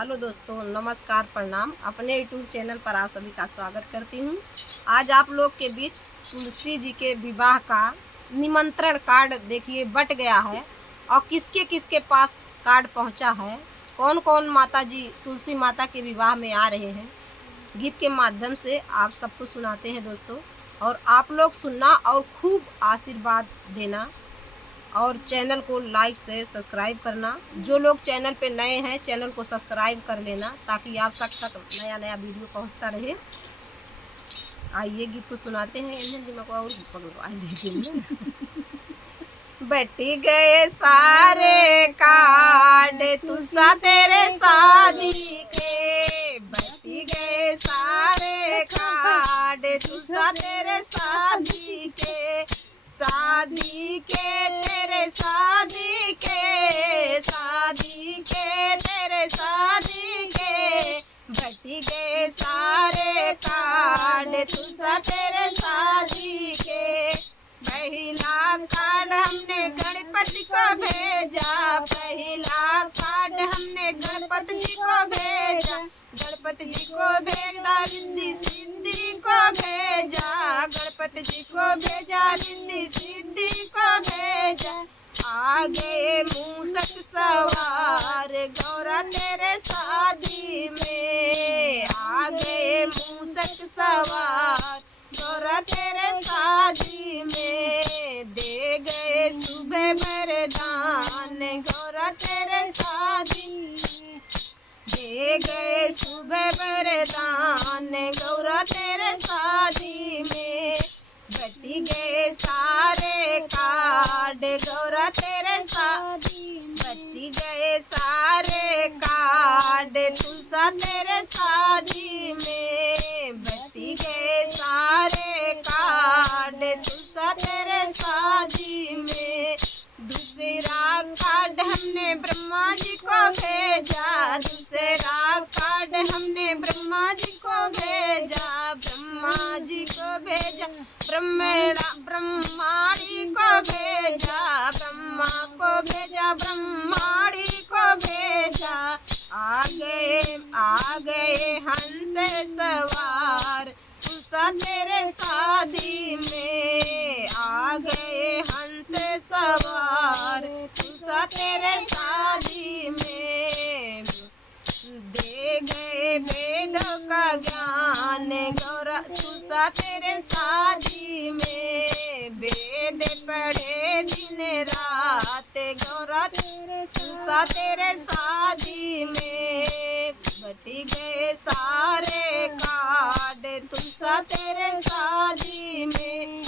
Hello दोस्तों, नमस्कार, प्रणाम। अपने यूट्यूब चैनल पर आप सभी का स्वागत करती हूँ। आज आप लोग के बीच तुलसी जी के विवाह का निमंत्रण कार्ड देखिए बट गया है और किसके किसके पास कार्ड पहुँचा है, कौन कौन माता जी तुलसी माता के विवाह में आ रहे हैं। गीत के माध्यम से आप सबको सुनाते हैं दोस्तों, और आप लोग सुनना और खूब आशीर्वाद देना और चैनल को लाइक से सब्सक्राइब करना। जो लोग चैनल पे नए हैं चैनल को सब्सक्राइब कर लेना ताकि आप तक नया नया वीडियो पहुंचता रहे। आइए गीत को सुनाते हैं। इन्हें दिमाग और बटी गए सारे कार्ड तुसा तेरे शादी के, बटी गए सारे कार्ड तुसा तेरे शादी के, शादी के तेरे शादी के, शादी के तेरे शादी के, बटी गए सारे कार्ड तुसा तेरे शादी के। पहला कार्ड हमने गणपति को भेजा, पहला कार्ड हमने गणपति जी को भेजा, गणपति जी को भेजा, रिद्धि सिद्धि को भेजा, गणपति जी को भेजा, रिद्धि सिद्धि को भेजा। आगे मूसक सवार गौरा तेरे शादी में, आगे मूसक सवार गौरा तेरे शादी में, दे गए सुबह वरदान गौरा तेरे शादी में, दे गए सुबह वरदान गौरा तेरे शादी में। बटी गए सारे कार्ड गौरा तेरे शादी, बटी गए सारे कार्ड तुलसा तेरे शादी में, बटी गए सारे कार्ड तुलसा तेरे शादी में। दूसरा कार्ड हमने ब्रह्मा जी को भेजा, दूसरा कार्ड हमने ब्रह्मा जी को भेजा, ब्रह्मा जी को भेजा, ब्रह्माणी को भेजा, ब्रह्मा को भेजा, ब्रह्माणी को भेजा। आ गए हंस सवार तुसा तेरे शादी में, आ गए हंस सवार तुसा तेरे शादी में, दे गए वेदों का ज्ञान गौरा तुसा तेरे शादी में, वेद पढ़े दिन रात गौरा तुसा तेरे शादी में। बटी गए सारे कार्ड तुसा तेरे शादी में,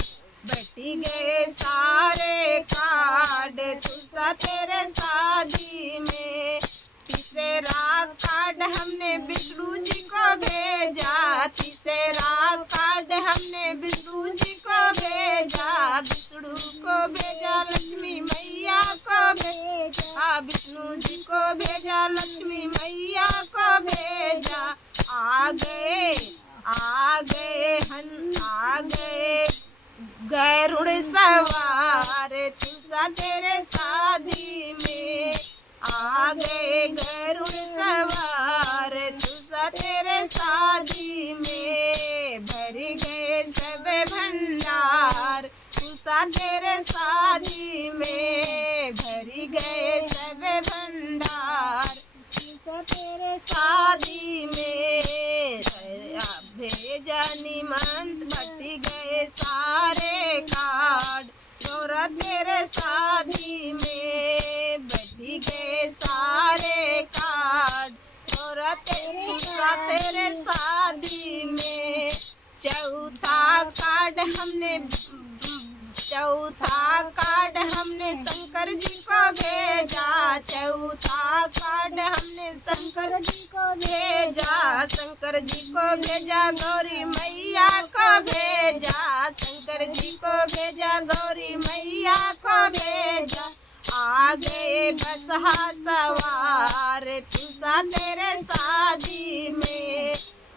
बटी गए सारे कार्ड तुसा तेरे शादी में। तीसरा कार्ड हमने विष्णु जी को भेजा, तीसरा कार्ड हमने विष्णु जी को भेजा, विष्णु को भेजा, लक्ष्मी मैया को भेजा, विष्णु जी को भेजा, लक्ष्मी मैया को भेजा। आ गए गरुड़ सवार तुसा तेरे शादी में, आ गए गरुड़ सवार तुसा तेरे शादी में, भर गए सब भंडार तुसा तेरे शादी में, भर गए सब भंडार तुसा तेरे शादी में। भेजा निमंत बटी गए सारे कार्ड गौरा तेरे शादी में, बटी गए सारे कार्ड गौरा तेरे शादी में। चौथा कार्ड हमने शंकर जी को भेजा, चौथा कार्ड हमने शंकर जी को भेजा, शंकर जी को भेजा, गौरी मैया को भेजा, शंकर जी को भेजा, गौरी मैया को भेजा। आ गए बसहा सवार तुसा तेरे शादी में,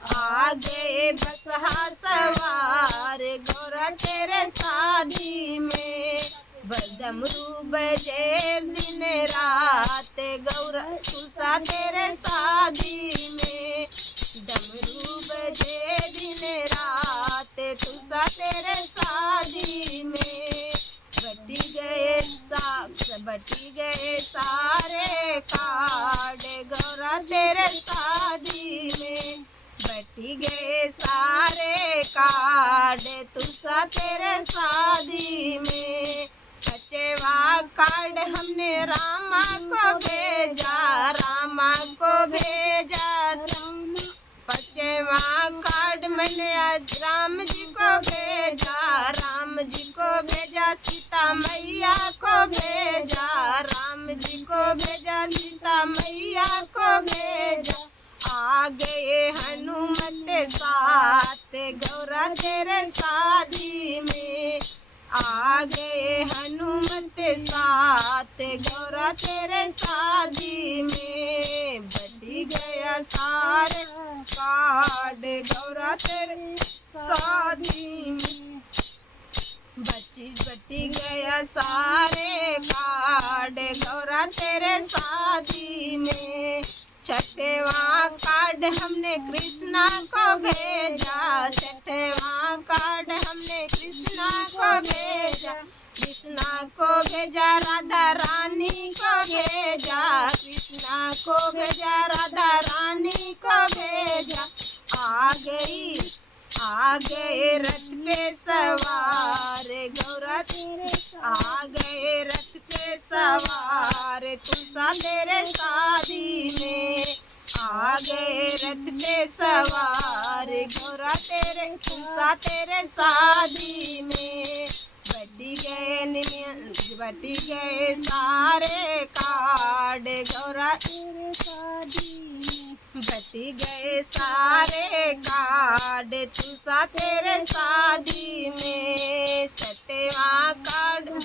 आ गए बसहा सवार गौरा तेरे शादी में, डमरू बजे दिन रात गौरा तुलसा तेरे शादी में, डमरू बजे दिन रात तुलसा तेरे शादी में। बटी गए सारे कार्ड गौरा तेरे शादी में, बटी गए सारे कार्ड तुलसा तेरे शादी में। बचेवा कार्ड हमने रामा को भेजा, रामा को भेजा। बचेवा कार्ड मैंने आज राम जी को भेजा, राम जी को भेजा। सीता मैया को भेजा, राम जी को भेजा। सीता मैया को भेजा। आ गए हनुमत साथ गौरा तेरे शादी में, आ गए हनुमत साथ गौरा तेरे शादी में। बटी गया सारे कार्ड गौरा तेरे शादी में, बटी गया सारे कार्ड गौरा तेरे शादी में। छठवां कार्ड हमने कृष्णा को भेजा, छठवां कार्ड हमने कृष्णा को भेजा। कृष्णा को भेजा, राधा रानी को भेजा, कृष्णा को भेजा, राधा रानी को भेजा। आ गए रथ पे सवार गौरा आ गए रथ पे सवार तुलसा तेरे शादी में, आ गए रथ पे सवार गौरा तेरे तुलसा तेरे शादी में। बटी गए सारे कार्ड गौरा तेरे शादी में, बटी गए सारे कार्ड तुलसा तेरे शादी में। छठवां कार्ड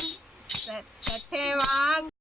छठवां